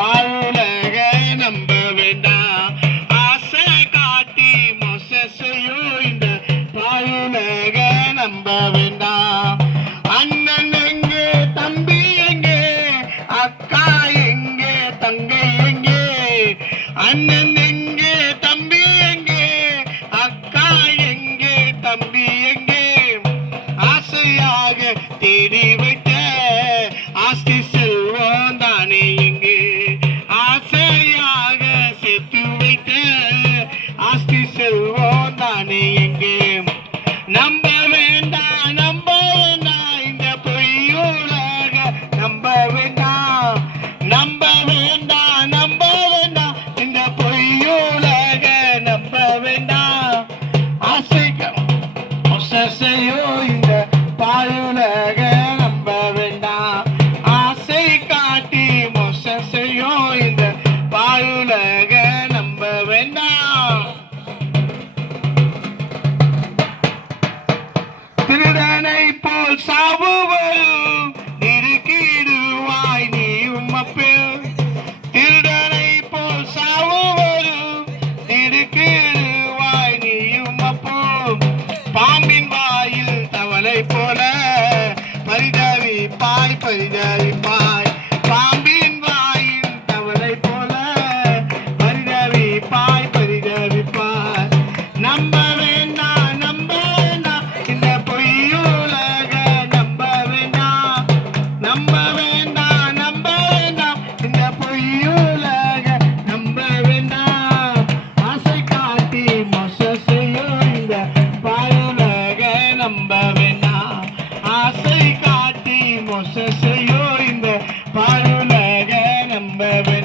பாலுலகை நம்ப வேண்டாம் ஆசை காட்டி மொச செய்யும் இந்த பாலுலகை நம்ப வேண்டாம் அண்ணன் எங்கே தம்பி எங்கே அக்கா எங்கே தங்கை எங்கே? அண்ணன் எங்கே தம்பி எங்கே தம்பி எங்கே? ஆசையாக தேடி செல்வோம் தானே எங்கே நம்ப வேண்டாம் நம்ப வேண்டாம் இந்த பொய்யுலக நம்ப வேண்டாம். நம்ப வேண்டாம் நம்ப வேண்டாம் இந்த பொய்யுலக நம்ப வேண்டாம். ஆசைக்க மொசையோ இந்த போல் சாவு வரும் நெருக்கிடுவாய் நீ உம்மப்பில். திருடனை போல் சாவு வரும் நெருக்கிடுவாய் நீ உம்மப்போ பாம்பின் வாயில் தவளை போல பரிதவி பாய் பரிதவி மோசையோ இந்த பாலுலக நம்பவே